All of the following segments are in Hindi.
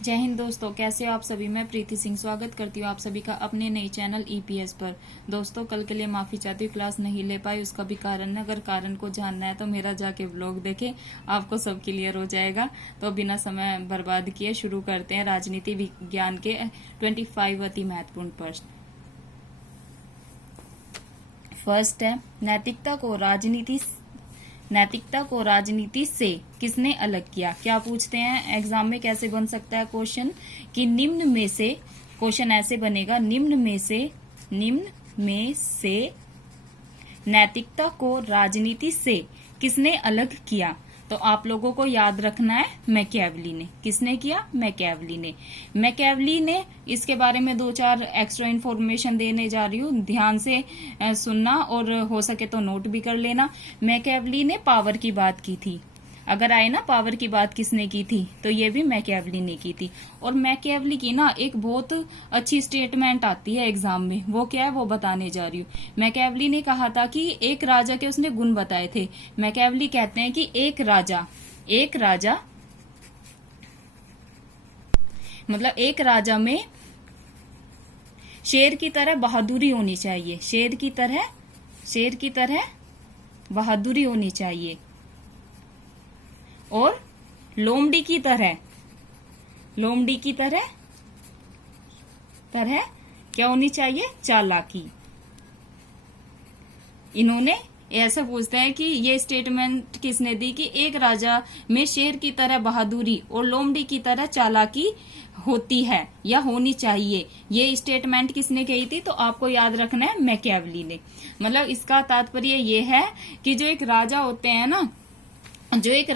जय हिंद दोस्तों, कैसे हो आप सभी। मैं प्रीति सिंह स्वागत करती हूँ आप सभी का अपने नए चैनल ईपीएस पर। दोस्तों, कल के लिए माफी चाहती हूँ, क्लास नहीं ले पाई, उसका भी कारण है। अगर कारण को जानना है तो मेरा जाके व्लॉग देखें, आपको सब क्लियर हो जाएगा। तो बिना समय बर्बाद किए शुरू करते हैं राजनीति विज्ञान के 25 अति महत्वपूर्ण प्रश्न। फर्स्ट है, नैतिकता को राजनीति से किसने अलग किया। क्या पूछते हैं एग्जाम में, कैसे बन सकता है क्वेश्चन कि निम्न में से, क्वेश्चन ऐसे बनेगा, निम्न में से नैतिकता को राजनीति से किसने अलग किया। तो आप लोगों को याद रखना है मैकियावेली ने। किसने किया? मैकियावेली ने। इसके बारे में 2-4 एक्स्ट्रा इन्फॉर्मेशन देने जा रही हूँ, ध्यान से सुनना और हो सके तो नोट भी कर लेना। मैकियावेली ने पावर की बात की थी। अगर आए ना पावर की बात किसने की थी, तो ये भी मैकियावेली ने की थी। और मैकियावेली की ना एक बहुत अच्छी स्टेटमेंट आती है एग्जाम में, वो क्या है वो बताने जा रही हूँ। मैकियावेली ने कहा था कि एक राजा के उसने गुण बताए थे। मैकियावेली कहते हैं कि एक राजा मतलब एक राजा में शेर की तरह बहादुरी होनी चाहिए। शेर की तरह बहादुरी होनी चाहिए। और लोमड़ी की तरह क्या होनी चाहिए? चालाकी। इन्होंने ऐसा पूछते हैं कि ये स्टेटमेंट किसने दी कि एक राजा में शेर की तरह बहादुरी और लोमड़ी की तरह चालाकी होती है या होनी चाहिए। ये स्टेटमेंट किसने कही थी? तो आपको याद रखना है मैकियावेली ने। मतलब इसका तात्पर्य ये है कि जो एक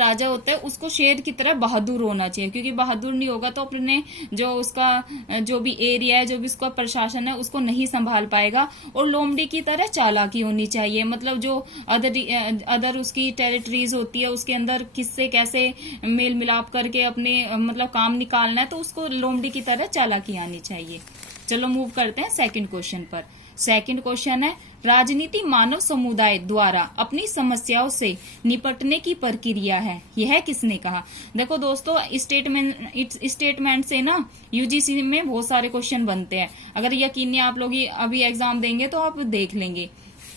राजा होता है उसको शेर की तरह बहादुर होना चाहिए, क्योंकि बहादुर नहीं होगा तो अपने जो उसका जो भी एरिया है, जो भी उसका प्रशासन है, उसको नहीं संभाल पाएगा। और लोमड़ी की तरह चालाकी होनी चाहिए, मतलब जो अदर उसकी टेरिटरीज होती है, उसके अंदर किससे कैसे मेल मिलाप करके अपने मतलब काम निकालना है, तो उसको लोमड़ी की तरह चालाकी आनी चाहिए। चलो मूव करते हैं सेकंड क्वेश्चन पर। सेकंड क्वेश्चन है, राजनीति मानव समुदाय द्वारा अपनी समस्याओं से निपटने की प्रक्रिया है, यह किसने कहा। देखो दोस्तों, स्टेटमेंट से ना यूजीसी में बहुत सारे क्वेश्चन बनते हैं। अगर यकीन नहीं आप लोग अभी एग्जाम देंगे तो आप देख लेंगे,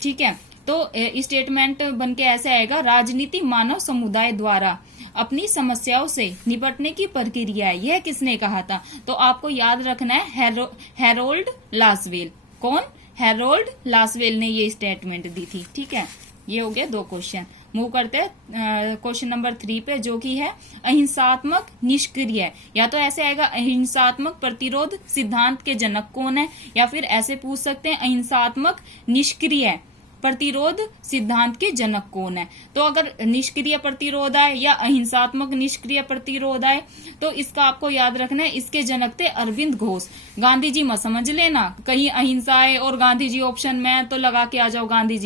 ठीक है। तो स्टेटमेंट बन के ऐसे आएगा, राजनीति मानव समुदाय द्वारा अपनी समस्याओं से निपटने की प्रक्रिया है, यह किसने कहा था। तो आपको याद रखना है हैरोल्ड लासवेल। कौन? हैरोल्ड लासवेल ने ये स्टेटमेंट दी थी, ठीक है। ये हो गया 2 क्वेश्चन। मूव करते हैं क्वेश्चन नंबर 3 पे, जो कि है अहिंसात्मक निष्क्रिय। या तो ऐसे आएगा, अहिंसात्मक प्रतिरोध सिद्धांत के जनक कौन है, या फिर ऐसे पूछ सकते हैं, अहिंसात्मक निष्क्रिय प्रतिरोध सिद्धांत के जनक कौन है। तो अगर निष्क्रिय प्रतिरोध आए या अहिंसात्मक निष्क्रिय प्रतिरोध आए, तो इसका आपको याद रखना है, इसके जनक थे अरविंद घोष। गांधी जी मत समझ लेना, कहीं अहिंसा है और गांधी जी ऑप्शन में तो लगा के आ जाओ गांधी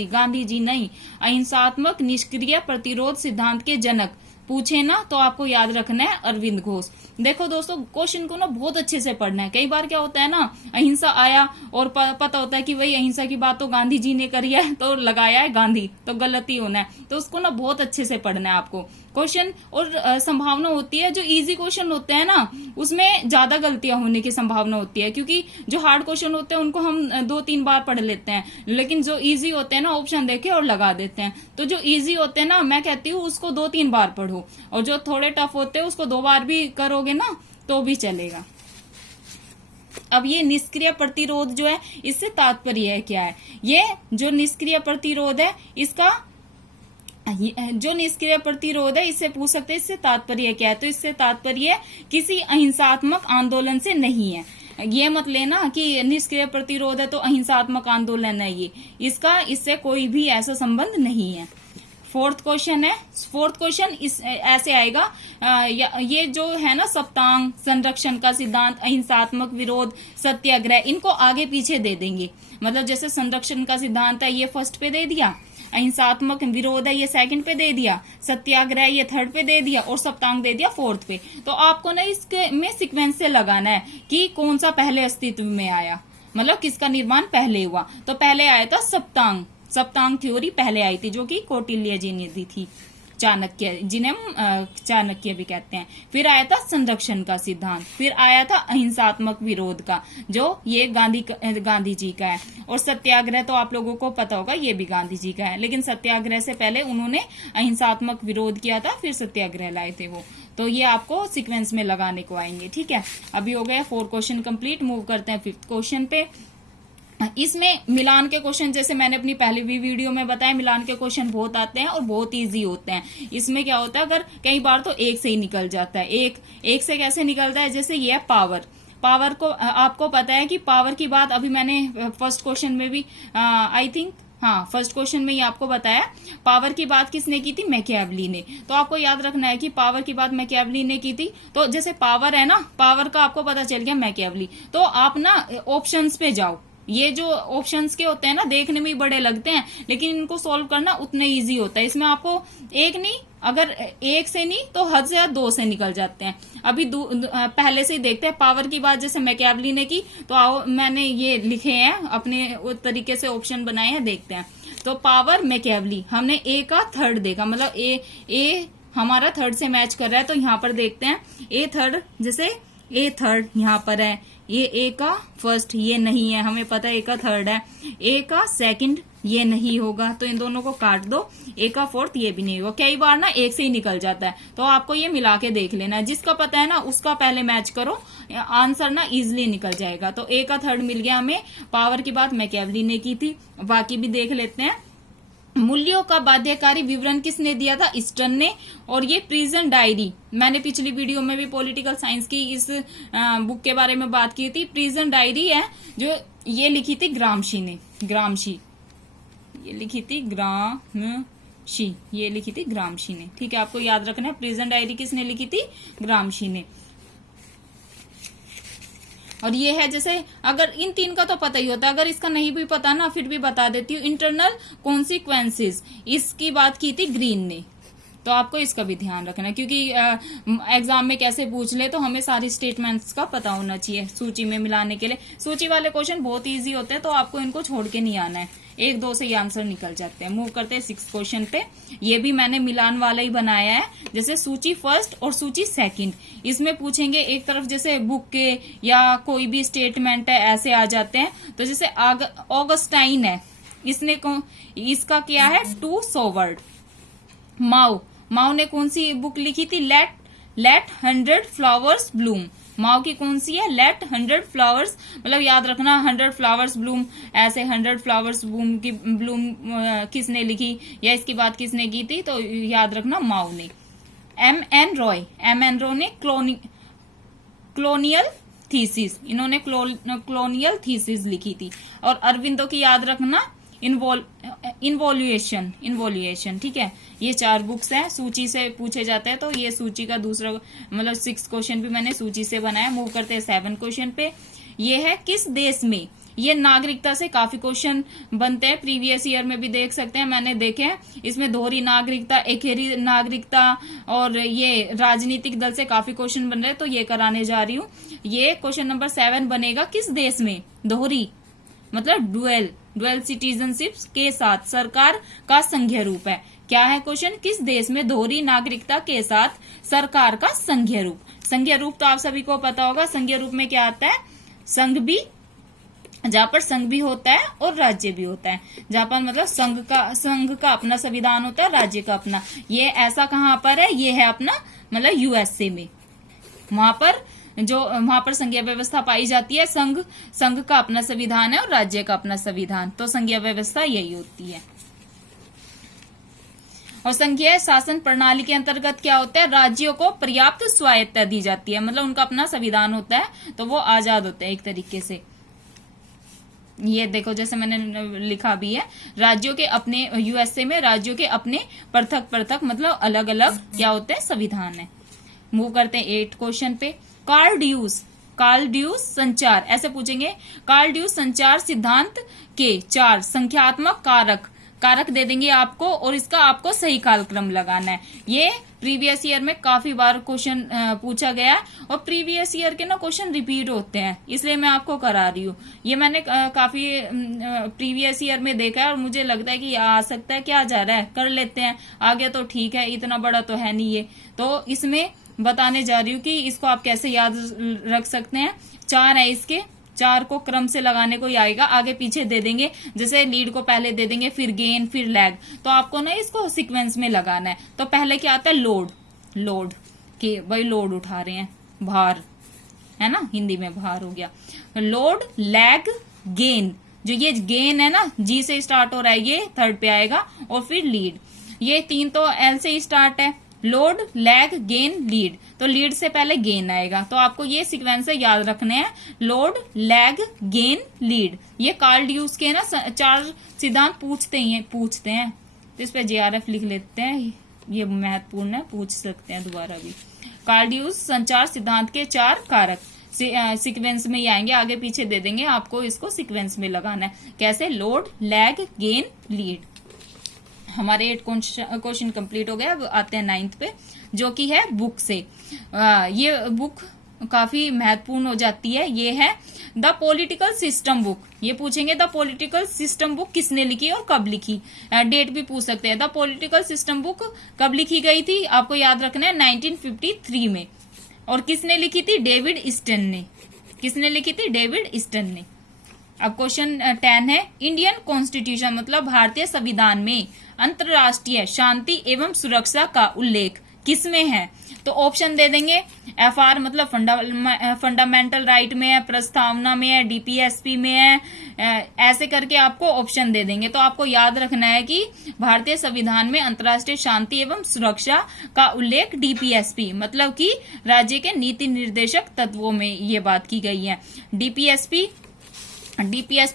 जी नहीं। अहिंसात्मक निष्क्रिय प्रतिरोध सिद्धांत के जनक पूछे ना तो आपको याद रखना है अरविंद घोष। देखो दोस्तों, क्वेश्चन को ना बहुत अच्छे से पढ़ना है। कई बार क्या होता है ना, अहिंसा आया और पता होता है कि वही अहिंसा की बात तो गांधी जी ने करी है, तो लगाया है गांधी, तो गलती होना है। तो उसको ना बहुत अच्छे से पढ़ना है आपको क्वेश्चन। और संभावना होती है, जो इजी क्वेश्चन होते हैं ना उसमें ज्यादा गलतियां होने की संभावना होती है, क्योंकि जो हार्ड क्वेश्चन होते हैं उनको हम 2-3 बार पढ़ लेते हैं, लेकिन जो इजी होते हैं ना ऑप्शन देके और लगा देते हैं। तो जो इजी होते हैं ना, मैं कहती हूँ उसको 2-3 बार पढ़ो, और जो थोड़े टफ होते हैं उसको 2 बार भी करोगे ना तो भी चलेगा। अब ये निष्क्रिय प्रतिरोध जो है, इससे तात्पर्य क्या है। ये जो निष्क्रिय प्रतिरोध है, इससे पूछ सकते हैं इससे तात्पर्य क्या है। तो इससे तात्पर्य किसी अहिंसात्मक आंदोलन से नहीं है। ये मत लेना कि निष्क्रिय प्रतिरोध है तो अहिंसात्मक आंदोलन है, ये इसका इससे कोई भी ऐसा संबंध नहीं है। फोर्थ क्वेश्चन ऐसे आएगा, ये जो है ना सप्तांग, संरक्षण का सिद्धांत, अहिंसात्मक विरोध, सत्याग्रह, इनको आगे पीछे दे देंगे। मतलब जैसे संरक्षण का सिद्धांत है ये फर्स्ट पे दे दिया, अहिंसात्मक विरोध है ये सेकंड पे दे दिया, सत्याग्रह ये थर्ड पे दे दिया, और सप्तांग दे दिया फोर्थ पे। तो आपको ना इसके में सीक्वेंस से लगाना है कि कौन सा पहले अस्तित्व में आया, मतलब किसका निर्माण पहले हुआ। तो पहले आया था सप्तांग थ्योरी पहले आई थी, जो कि कौटिल्य जी ने दी थी। चाणक्य, जिन्हें हम चाणक्य भी कहते हैं। फिर आया था संरक्षण का सिद्धांत, फिर आया था अहिंसात्मक विरोध का, जो ये गांधी जी का है। और सत्याग्रह तो आप लोगों को पता होगा, ये भी गांधी जी का है, लेकिन सत्याग्रह से पहले उन्होंने अहिंसात्मक विरोध किया था, फिर सत्याग्रह लाए थे वो। तो ये आपको सीक्वेंस में लगाने को आएंगे, ठीक है। अभी हो गया 4 क्वेश्चन कंप्लीट। मूव करते हैं 5th क्वेश्चन पे। इसमें मिलान के क्वेश्चन, जैसे मैंने अपनी पहली भी वीडियो में बताया, मिलान के क्वेश्चन बहुत आते हैं और बहुत इजी होते हैं। इसमें क्या होता है, अगर कई बार तो एक से ही निकल जाता है। एक से कैसे निकलता है, जैसे ये है पावर को आपको पता है कि पावर की बात अभी मैंने फर्स्ट क्वेश्चन में भी आई थिंक, हाँ, फर्स्ट क्वेश्चन में ही आपको बताया। पावर की बात किसने की थी, मैकियावेली ने। तो आपको याद रखना है कि पावर की बात मैकियावेली ने की थी। तो जैसे पावर है ना, पावर का आपको पता चल गया मैकियावेली, तो आप ना ऑप्शंस पे जाओ। ये जो ऑप्शंस के होते हैं ना, देखने में ही बड़े लगते हैं, लेकिन इनको सॉल्व करना उतना इजी होता है। इसमें आपको एक नहीं, अगर एक से नहीं तो हद से हद 2 से निकल जाते हैं। अभी पहले से ही देखते हैं। पावर की बात जैसे मैकियावेली ने की, तो आओ मैंने ये लिखे हैं अपने तरीके से, ऑप्शन बनाए हैं, देखते हैं। तो पावर मैकियावेली, हमने ए का थर्ड देखा, मतलब ए हमारा थर्ड से मैच कर रहा है। तो यहाँ पर देखते हैं ए थर्ड, जैसे ए थर्ड यहाँ पर है, ये ए का फर्स्ट ये नहीं है, हमें पता है ए का थर्ड है। ए का सेकंड ये नहीं होगा, तो इन दोनों को काट दो। ए का फोर्थ ये भी नहीं होगा। कई बार ना एक से ही निकल जाता है, तो आपको ये मिला के देख लेना है। जिसका पता है ना उसका पहले मैच करो, आंसर ना इजिली निकल जाएगा। तो ए का थर्ड मिल गया हमें। पावर की बात मैकियावेली ने की थी। बाकी भी देख लेते हैं। मूल्यों का बाध्यकारी विवरण किसने दिया था, ईस्टर्न ने। और ये प्रिजन डायरी, मैंने पिछली वीडियो में भी पॉलिटिकल साइंस की इस बुक के बारे में बात की थी। प्रिजन डायरी है जो ये लिखी थी ग्रामशी ने, ग्रामशी ये लिखी थी ग्रामशी, ये लिखी थी ग्रामशी ने, ठीक है। आपको याद रखना है प्रिजन डायरी किसने लिखी थी, ग्रामशी ने। और ये है, जैसे अगर इन 3 का तो पता ही होता है, अगर इसका नहीं भी पता ना, फिर भी बता देती हूँ। इंटरनल कॉन्सिक्वेंसेस, इसकी बात की थी ग्रीन ने। तो आपको इसका भी ध्यान रखना है, क्योंकि एग्जाम में कैसे पूछ ले, तो हमें सारी स्टेटमेंट्स का पता होना चाहिए सूची में मिलाने के लिए। सूची वाले क्वेश्चन बहुत इजी होते हैं, तो आपको इनको छोड़ के नहीं आना है। 1-2 से ये आंसर निकल जाते हैं। मूव करते हैं 6th क्वेश्चन पे। ये भी मैंने मिलान वाला ही बनाया है, जैसे सूची फर्स्ट और सूची सेकंड। इसमें पूछेंगे एक तरफ, जैसे बुक के या कोई भी स्टेटमेंट है, ऐसे आ जाते हैं। तो जैसे ऑगस्टाइन है, इसका क्या है, टू सोवर्ड। माओ ने कौन सी बुक लिखी थी, लेट 100 फ्लावर्स ब्लूम। माओ की कौन सी है, लेट 100 फ्लावर्स, मतलब याद रखना 100 फ्लावर्स ब्लूम, ऐसे 100 फ्लावर्स ब्लूम किसने लिखी या इसकी बात किसने की थी, तो याद रखना माओ ने। एम एन रॉय ने कॉलोनियल थीसिस, इन्होंने कॉलोनियल थीसिस लिखी थी। और अरविंदो की याद रखना इन्वॉल्यूएशन, ठीक है। ये 4 बुक्स हैं, सूची से पूछे जाते हैं। तो ये सूची का दूसरा, मतलब 6th क्वेश्चन भी मैंने सूची से बनाया। मूव करते हैं 7th क्वेश्चन पे। ये है किस देश में, ये नागरिकता से काफी क्वेश्चन बनते हैं, प्रीवियस ईयर में भी देख सकते हैं, मैंने देखे हैं। इसमें दोहरी नागरिकता, एकेरी नागरिकता और ये राजनीतिक दल से काफी क्वेश्चन बन रहे हैं, तो ये कराने जा रही हूँ। ये क्वेश्चन नंबर 7 बनेगा, किस देश में दोहरी, मतलब डुअल सिटीजनशिप के साथ सरकार का संघीय रूप है। क्या है क्वेश्चन, किस देश में दोहरी नागरिकता के साथ सरकार का संघीय रूप। संघीय रूप तो आप सभी को पता होगा, संघीय रूप में क्या आता है, संघ भी, जहाँ पर संघ भी होता है और राज्य भी होता है। जहाँ पर मतलब संघ का अपना संविधान होता है, राज्य का अपना। ये ऐसा कहाँ पर है, ये है अपना मतलब यूएसए में। वहां पर संघीय व्यवस्था पाई जाती है। संघ का अपना संविधान है और राज्य का अपना संविधान, तो संघीय व्यवस्था यही होती है। और संघीय शासन प्रणाली के अंतर्गत क्या होता है, राज्यों को पर्याप्त स्वायत्तता दी जाती है, मतलब उनका अपना संविधान होता है, तो वो आजाद होते हैं एक तरीके से। ये देखो, जैसे मैंने लिखा भी है, राज्यों के अपने, यूएसए में राज्यों के अपने पृथक मतलब अलग अलग क्या होते हैं, संविधान है। मूव करते हैं 8th क्वेश्चन पे। कार्ल ड्यूस संचार, ऐसे पूछेंगे, कार्ल ड्यूस संचार सिद्धांत के 4 संख्यात्मक कारक कारक दे देंगे आपको और इसका आपको सही कालक्रम लगाना है। ये प्रीवियस ईयर में काफी बार क्वेश्चन पूछा गया है और प्रीवियस ईयर के ना क्वेश्चन रिपीट होते हैं, इसलिए मैं आपको करा रही हूँ। ये मैंने काफी प्रीवियस ईयर में देखा है और मुझे लगता है कि आ सकता है, क्या जा रहा है, कर लेते हैं, आगे तो ठीक है, इतना बड़ा तो है नहीं ये। तो इसमें बताने जा रही हूँ कि इसको आप कैसे याद रख सकते हैं। 4 है इसके, 4 को क्रम से लगाने को ही आएगा, आगे पीछे दे देंगे, जैसे लीड को पहले दे देंगे, फिर गेन, फिर लैग, तो आपको ना इसको सीक्वेंस में लगाना है। तो पहले क्या आता है, लोड, लोड कि भाई लोड उठा रहे हैं, भार है ना, हिंदी में भार हो गया। लोड, लैग, गेन, जो ये गेन है ना, जी से स्टार्ट हो रहा है, ये थर्ड पे आएगा, और फिर लीड, ये 3 तो एल से ही स्टार्ट है, लोड, लैग, गेन, लीड, तो लीड से पहले गेन आएगा। तो आपको ये सीक्वेंस याद रखने हैं, लोड, लैग, गेन, लीड। ये कार्ल ड्यूस के ना 4 सिद्धांत पूछते हैं, तो इस पे JRF लिख लेते हैं, ये महत्वपूर्ण है, पूछ सकते हैं दोबारा भी। कार्ल ड्यूस संचार सिद्धांत के 4 कारक सीक्वेंस में ही आएंगे, आगे पीछे दे देंगे, आपको इसको सीक्वेंस में लगाना है। कैसे, लोड, लैग, गेन, लीड। हमारे 8 क्वेश्चन कंप्लीट हो गए। अब आते हैं 9th पे, जो कि है बुक से। ये बुक काफी महत्वपूर्ण हो जाती है। ये है द पॉलिटिकल सिस्टम बुक। ये पूछेंगे द पॉलिटिकल सिस्टम बुक किसने लिखी और कब लिखी, डेट भी पूछ सकते हैं। द पॉलिटिकल सिस्टम बुक कब लिखी गई थी, आपको याद रखना है 1953 में। और किसने लिखी थी, डेविड ईस्टन ने। किसने लिखी थी, डेविड ईस्टन ने। अब क्वेश्चन 10 है, इंडियन कॉन्स्टिट्यूशन मतलब भारतीय संविधान में अंतरराष्ट्रीय शांति एवं सुरक्षा का उल्लेख किसमें है। तो ऑप्शन दे देंगे, FR मतलब फंडामेंटल राइट में है, प्रस्तावना में है, DPSP में है, ऐसे करके आपको ऑप्शन दे देंगे। तो आपको याद रखना है कि भारतीय संविधान में अंतर्राष्ट्रीय शांति एवं सुरक्षा का उल्लेख DPSP मतलब कि राज्य के नीति निर्देशक तत्वों में ये बात की गई है। DPSP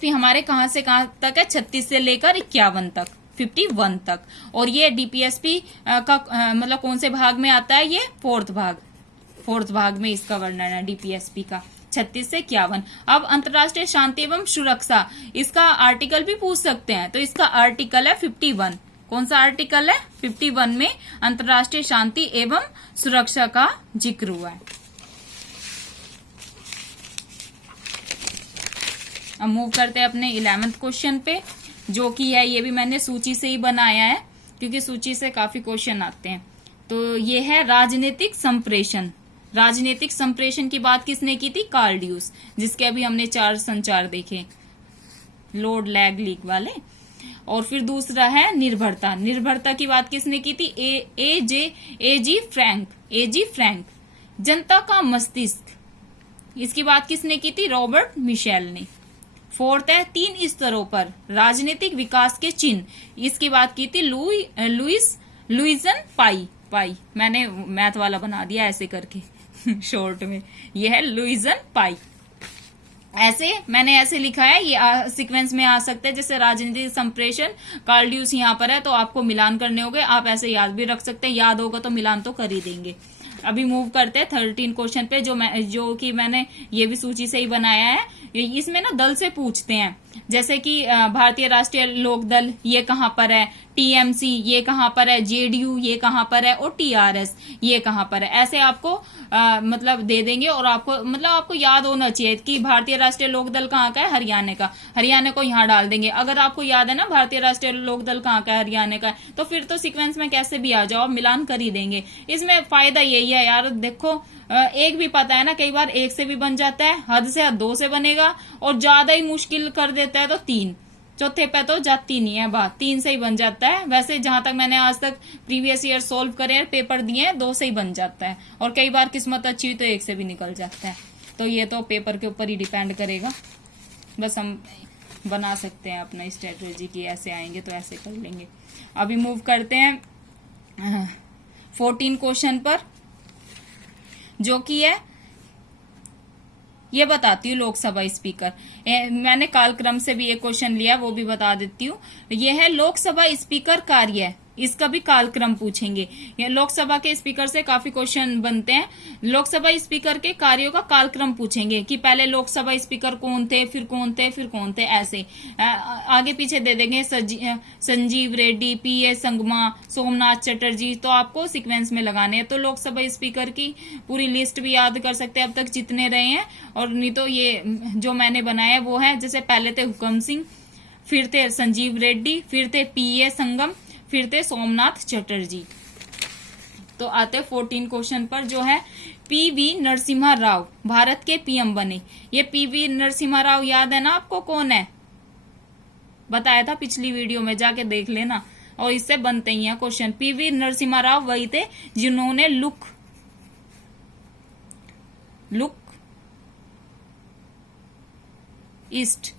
हमारे कहां से कहां तक है, 36 से लेकर 51 तक, 51 तक। और ये DPSP का मतलब कौन से भाग में आता है, ये 4th भाग में इसका वर्णन है DPSP का, 36 से 51। अब अंतर्राष्ट्रीय शांति एवं सुरक्षा, इसका आर्टिकल भी पूछ सकते हैं, तो इसका आर्टिकल है 51। कौन सा आर्टिकल है, 51 में अंतर्राष्ट्रीय शांति एवं सुरक्षा का जिक्र हुआ है। अब मूव करते हैं अपने 11th क्वेश्चन पे, जो कि है, ये भी मैंने सूची से ही बनाया है क्योंकि सूची से काफी क्वेश्चन आते हैं। तो ये है राजनीतिक संप्रेषण। राजनीतिक संप्रेषण की बात किसने की थी, कार्ल ड्यूस, जिसके अभी हमने 4 संचार देखे, लोड, लैग, लीग वाले। और फिर दूसरा है निर्भरता। निर्भरता की बात किसने की थी, ए जी फ्रैंक। जनता का मस्तिष्क, इसकी बात किसने की थी, रॉबर्ट मिशेल ने। 4th है 3 स्तरों पर राजनीतिक विकास के चिन्ह, इसकी बात की थी लुइजन पाई। मैंने मैथ वाला बना दिया ऐसे करके शॉर्ट में, यह है लुइजन पाई। ऐसे मैंने ऐसे लिखा है, ये सीक्वेंस में आ सकते हैं, जैसे राजनीतिक संप्रेषण, कार्ल ड्यूस यहाँ पर है तो आपको मिलान करने होंगे, आप ऐसे याद भी रख सकते हैं, याद होगा तो मिलान तो कर ही देंगे। अभी मूव करते हैं 13 क्वेश्चन पे, जो कि मैंने ये भी सूची से ही बनाया है। इसमें ना दल से पूछते हैं, जैसे कि भारतीय राष्ट्रीय लोक दल ये कहाँ पर है, TMC ये कहाँ पर है, JDU ये कहाँ पर है, और TRS ये कहाँ पर है। ऐसे आपको मतलब दे देंगे और आपको याद होना चाहिए कि भारतीय राष्ट्रीय लोक दल कहाँ का है, हरियाणा का, हरियाणा को यहाँ डाल देंगे। अगर आपको याद है ना भारतीय राष्ट्रीय लोक दल कहाँ का है, हरियाणा का है, तो फिर तो सीक्वेंस में कैसे भी आ जाओ, आप मिलान कर ही देंगे। इसमें फायदा यही है यार, देखो एक भी पता है ना, कई बार 1 से भी बन जाता है, हद से हद 2 से बनेगा, और ज्यादा ही मुश्किल कर देता है तो 3, चौथे पे तो जाती नहीं है बात, 3 से ही बन जाता है। वैसे जहां तक मैंने आज तक प्रीवियस ईयर सोल्व करे, पेपर दिए हैं, 2 से ही बन जाता है, और कई बार किस्मत अच्छी हुई तो 1 से भी निकल जाता है। तो ये तो पेपर के ऊपर ही डिपेंड करेगा, बस हम बना सकते हैं अपना स्ट्रेटेजी की ऐसे आएंगे तो ऐसे कर लेंगे। अभी मूव करते हैं 14 क्वेश्चन पर, जो कि है, ये बताती हूँ लोकसभा स्पीकर। मैंने कालक्रम से भी एक क्वेश्चन लिया, वो भी बता देती हूँ। ये है लोकसभा स्पीकर कार्य इसका भी कालक्रम पूछेंगे। लोकसभा के स्पीकर से काफी क्वेश्चन बनते हैं। लोकसभा स्पीकर के कार्यों का कालक्रम पूछेंगे कि पहले लोकसभा स्पीकर कौन थे, फिर कौन थे, फिर कौन थे, ऐसे आगे पीछे दे देंगे। संजीव रेड्डी, पीए संगमा, सोमनाथ चटर्जी, तो आपको सीक्वेंस में लगाने हैं। तो लोकसभा स्पीकर की पूरी लिस्ट भी याद कर सकते हैं अब तक जितने रहे हैं, और नहीं तो ये जो मैंने बनाया वो है। जैसे पहले थे हुकम सिंह, फिर थे संजीव रेड्डी, फिर थे पीए संगम, फिर थे सोमनाथ चटर्जी। तो आते 14 क्वेश्चन पर, जो है पीवी नरसिम्हा राव भारत के पीएम बने। ये पीवी नरसिम्हा राव याद है ना आपको कौन है? बताया था पिछली वीडियो में, जाके देख लेना। और इससे बनते ही हैं क्वेश्चन। पीवी नरसिम्हा राव वही थे जिन्होंने लुक ईस्ट,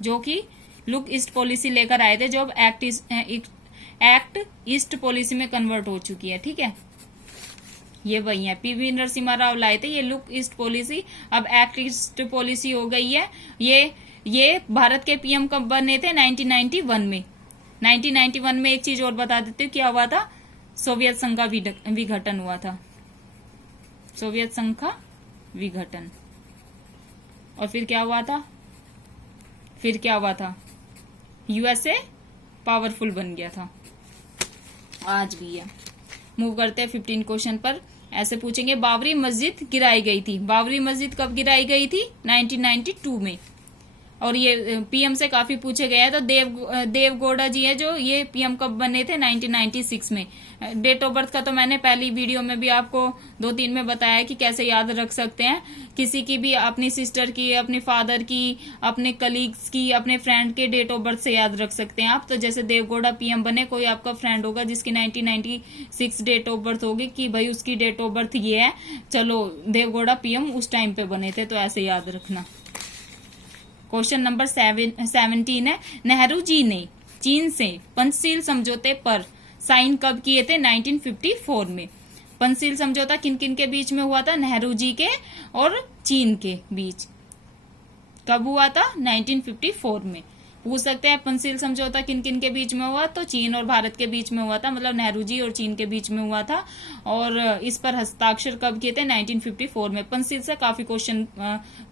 जो कि लुक ईस्ट पॉलिसी लेकर आए थे, जो अब एक्ट ईस्ट पॉलिसी में कन्वर्ट हो चुकी है। ठीक है, ये वही है। पीवी नरसिम्हा राव लाए थे ये लुक ईस्ट पॉलिसी, अब एक्ट ईस्ट पॉलिसी हो गई है। ये भारत के पीएम कब बने थे? 1991 में। 1991 में एक चीज और बता देती हूँ क्या हुआ था। सोवियत संघ का विघटन हुआ था। सोवियत संघ का विघटन। और फिर क्या हुआ था? यूएसए पावरफुल बन गया था। आज भी है। मूव करते हैं 15 क्वेश्चन पर। ऐसे पूछेंगे, बाबरी मस्जिद गिराई गई थी। बाबरी मस्जिद कब गिराई गई थी? 1992 में। और ये पीएम से काफी पूछे गए हैं। तो देवगौड़ा जी है जो ये पीएम कब बने थे? 1996 में। डेट ऑफ बर्थ का तो मैंने पहली वीडियो में भी आपको 2-3 में बताया कि कैसे याद रख सकते हैं। किसी की भी, अपनी सिस्टर की, अपने फादर की, अपने कलीग्स की, अपने फ्रेंड के डेट ऑफ बर्थ से याद रख सकते हैं आप। तो जैसे देवगौड़ा पीएम बने, कोई आपका फ्रेंड होगा जिसकी 1996 डेट ऑफ बर्थ होगी कि भाई उसकी डेट ऑफ बर्थ ये है, चलो देवगौड़ा पीएम उस टाइम पे बने थे, तो ऐसे याद रखना। क्वेश्चन नंबर 17 है, नेहरू जी ने चीन से पंचशील समझौते पर साइन कब किए थे? 1954 में। पंचशील समझौता किन किन के बीच में हुआ था? नेहरू जी के और चीन के बीच। कब हुआ था? 1954 में। पूछ सकते हैं पंचशील समझौता किन किन के बीच में हुआ? तो चीन और भारत के बीच में हुआ था, मतलब नेहरू जी और चीन के बीच में हुआ था। और इस पर हस्ताक्षर कब किए थे? 1954 में। पंचशील से काफी क्वेश्चन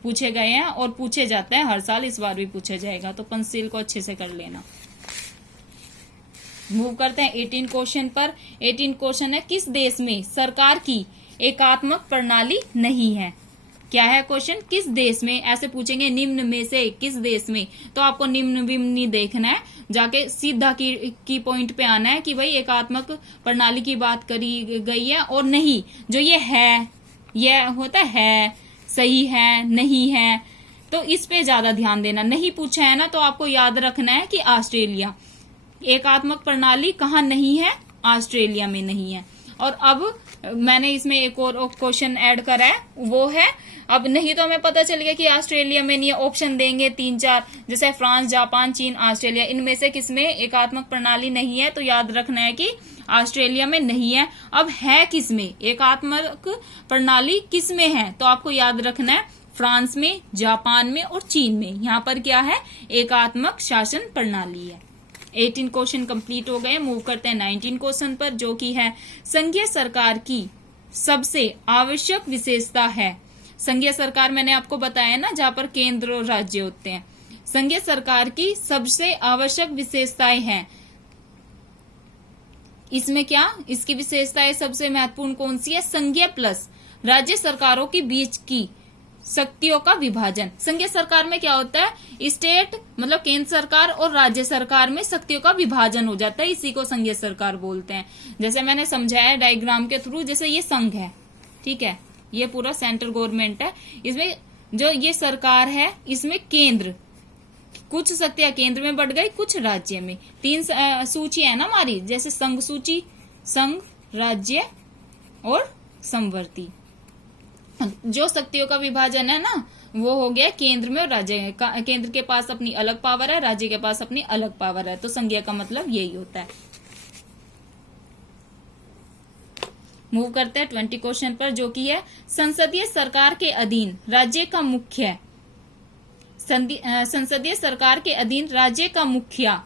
पूछे गए हैं और पूछे जाते हैं हर साल, इस बार भी पूछा जाएगा, तो पंचशील को अच्छे से कर लेना। मूव करते हैं 18 क्वेश्चन पर। 18 क्वेश्चन है, किस देश में सरकार की एकात्मक प्रणाली नहीं है? क्या है क्वेश्चन? किस देश में? ऐसे पूछेंगे निम्न में से किस देश में, तो आपको निम्न विम्न नहीं देखना है, जाके सीधा की पॉइंट पे आना है कि भाई एकात्मक प्रणाली की बात करी गई है और नहीं, जो ये है, यह होता है, सही है, नहीं है, तो इस पे ज्यादा ध्यान देना। नहीं पूछा है ना, तो आपको याद रखना है कि ऑस्ट्रेलिया, एकात्मक प्रणाली कहाँ नहीं है? ऑस्ट्रेलिया में नहीं है। और अब मैंने इसमें एक और क्वेश्चन ऐड करा है, वो है, अब नहीं तो हमें पता चल गया कि ऑस्ट्रेलिया में नहीं है, ऑप्शन देंगे 3-4, जैसे फ्रांस, जापान, चीन, ऑस्ट्रेलिया, इनमें से किसमें एकात्मक प्रणाली नहीं है? तो याद रखना है कि ऑस्ट्रेलिया में नहीं है। अब है किसमें एकात्मक प्रणाली? किसमें है? तो आपको याद रखना है फ्रांस में, जापान में और चीन में। यहाँ पर क्या है? एकात्मक शासन प्रणाली है। 18 क्वेश्चन कंप्लीट हो गए। मूव करते हैं 19 क्वेश्चन पर, जो कि है संघीय सरकार की सबसे आवश्यक विशेषता है। संघीय सरकार मैंने आपको बताया ना, जहां पर केंद्र और राज्य होते हैं। संघीय सरकार की सबसे आवश्यक विशेषताएं हैं। इसमें क्या, इसकी विशेषताएं सबसे महत्वपूर्ण कौन सी है? संघीय प्लस राज्य सरकारों के बीच की शक्तियों का विभाजन। संघीय सरकार में क्या होता है? स्टेट मतलब केंद्र सरकार और राज्य सरकार में शक्तियों का विभाजन हो जाता है, इसी को संघीय सरकार बोलते हैं। जैसे मैंने समझाया डायग्राम के थ्रू, जैसे ये संघ है, ठीक है, ये पूरा सेंट्रल गवर्नमेंट है। इसमें जो ये सरकार है, इसमें केंद्र, कुछ शक्तियां केंद्र में बढ़ गई, कुछ राज्य में। 3 सूची है ना हमारी, जैसे संघ सूची, संघ, राज्य और समवर्ती। जो शक्तियों का विभाजन है ना, वो हो गया केंद्र में और राज्य। केंद्र के पास अपनी अलग पावर है, राज्य के पास अपनी अलग पावर है। तो संघीय का मतलब यही होता है। मूव करते हैं 20 क्वेश्चन पर, जो कि है संसदीय सरकार के अधीन राज्य का मुख्य, संसदीय सरकार के अधीन राज्य का मुखिया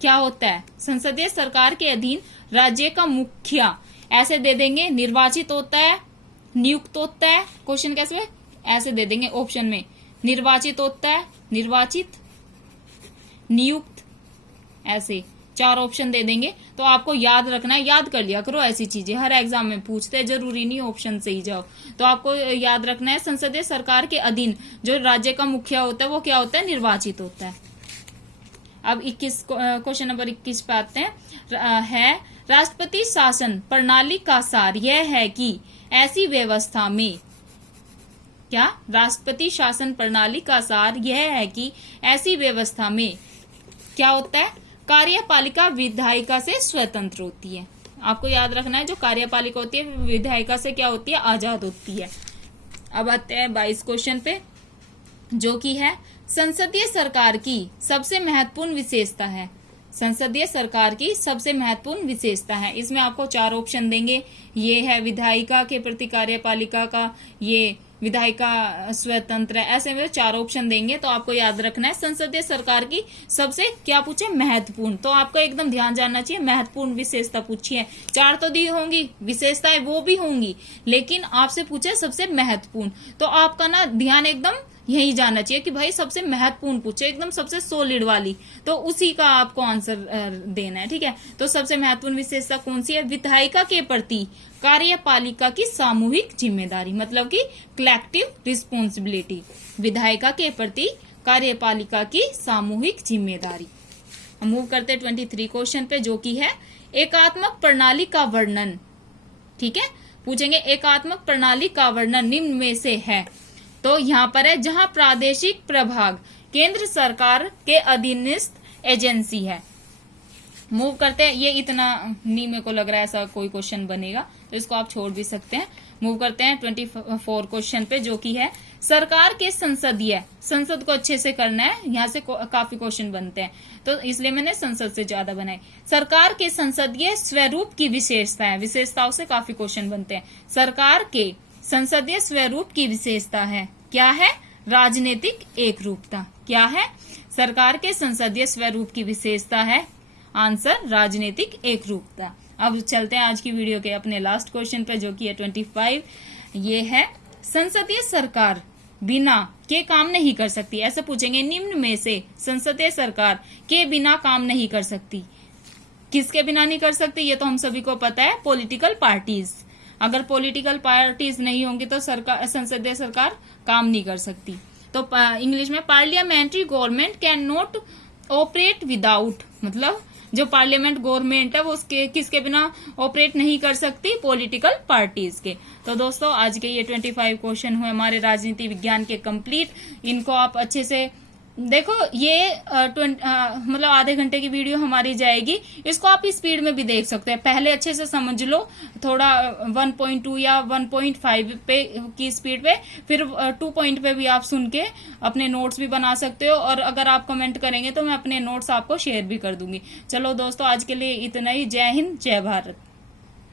क्या होता है? संसदीय सरकार के अधीन राज्य का मुखिया ऐसे दे देंगे, निर्वाचित होता है, नियुक्त होता है। क्वेश्चन कैसे ऐसे दे देंगे ऑप्शन में, निर्वाचित होता है, निर्वाचित, नियुक्त, ऐसे 4 ऑप्शन दे देंगे। तो आपको याद रखना है, याद कर लिया करो ऐसी चीजें, हर एग्जाम में पूछते हैं, जरूरी नहीं ऑप्शन से ही जाओ। तो आपको याद रखना है संसदीय सरकार के अधीन जो राज्य का मुखिया होता है वो क्या होता है? निर्वाचित होता है। अब 21 क्वेश्चन नंबर 21 पे आते हैं। राष्ट्रपति शासन प्रणाली का सार यह है कि ऐसी व्यवस्था में, क्या? राष्ट्रपति शासन प्रणाली का सार यह है कि ऐसी व्यवस्था में क्या होता है? कार्यपालिका विधायिका से स्वतंत्र होती है। आपको याद रखना है जो कार्यपालिका होती है विधायिका से क्या होती है? आजाद होती है। अब आते हैं 22 क्वेश्चन पे, जो कि है संसदीय सरकार की सबसे महत्वपूर्ण विशेषता है। संसदीय सरकार की सबसे महत्वपूर्ण विशेषता है। इसमें आपको 4 ऑप्शन देंगे। ये है विधायिका के प्रति कार्यपालिका का, ये विधायिका स्वतंत्र है, ऐसे में 4 ऑप्शन देंगे। तो आपको याद रखना है संसदीय सरकार की सबसे क्या पूछे? महत्वपूर्ण। तो आपको एकदम ध्यान जानना चाहिए, महत्वपूर्ण विशेषता पूछी है। 4 तो दी होंगी विशेषताएं, वो भी होंगी, लेकिन आपसे पूछे सबसे महत्वपूर्ण। तो आपका ना ध्यान एकदम यही जानना चाहिए कि भाई सबसे महत्वपूर्ण पूछे, एकदम सबसे सॉलिड वाली, तो उसी का आपको आंसर देना है। ठीक है, तो सबसे महत्वपूर्ण विशेषता कौन सी है? विधायिका के प्रति कार्यपालिका की सामूहिक जिम्मेदारी, मतलब कि कलेक्टिव रिस्पॉन्सिबिलिटी। विधायिका के प्रति कार्यपालिका की सामूहिक जिम्मेदारी। मूव करते 23 क्वेश्चन पे, जो कि है एकात्मक प्रणाली का वर्णन। ठीक है, पूछेंगे एकात्मक प्रणाली का वर्णन निम्न में से है। तो यहाँ पर है जहां प्रादेशिक प्रभाग केंद्र सरकार के अधीनस्थ एजेंसी है। मूव करते हैं, ये इतना नहीं मेरे को लग रहा है ऐसा कोई क्वेश्चन बनेगा, तो इसको आप छोड़ भी सकते हैं। मूव करते हैं 24 क्वेश्चन पे, जो कि है सरकार के संसदीय, संसद को अच्छे से करना है, यहाँ से काफी क्वेश्चन बनते हैं तो इसलिए मैंने संसद से ज्यादा बनाए। सरकार के संसदीय स्वरूप की विशेषता है, विशेषताओं से काफी क्वेश्चन बनते हैं। सरकार के संसदीय स्वरूप की विशेषता है, क्या है? राजनीतिक एकरूपता। क्या है? सरकार के संसदीय स्वरूप की विशेषता है, आंसर राजनीतिक एकरूपता। अब चलते हैं आज की वीडियो के अपने लास्ट क्वेश्चन पे, जो कि है 25। ये है संसदीय सरकार बिना के काम नहीं कर सकती। ऐसे पूछेंगे निम्न में से संसदीय सरकार के बिना काम नहीं कर सकती। किसके बिना नहीं कर सकती? ये तो हम सभी को पता है, पॉलिटिकल पार्टीज। अगर पॉलिटिकल पार्टीज नहीं होंगी तो सरकार, संसदीय सरकार काम नहीं कर सकती। तो इंग्लिश में parliamentary government can not operate without, मतलब जो पार्लियामेंट गवर्नमेंट है वो उसके किसके बिना ऑपरेट नहीं कर सकती? पॉलिटिकल पार्टीज के। तो दोस्तों आज के ये 25 क्वेश्चन हुए हमारे राजनीति विज्ञान के कंप्लीट। इनको आप अच्छे से देखो, ये मतलब आधे घंटे की वीडियो हमारी जाएगी, इसको आप स्पीड में भी देख सकते हैं। पहले अच्छे से समझ लो, थोड़ा 1.2 या 1.5 पे की स्पीड पे, फिर 2 पॉइंट पे भी आप सुन के अपने नोट्स भी बना सकते हो। और अगर आप कमेंट करेंगे तो मैं अपने नोट्स आपको शेयर भी कर दूंगी। चलो दोस्तों आज के लिए इतना ही। जय हिंद, जय भारत।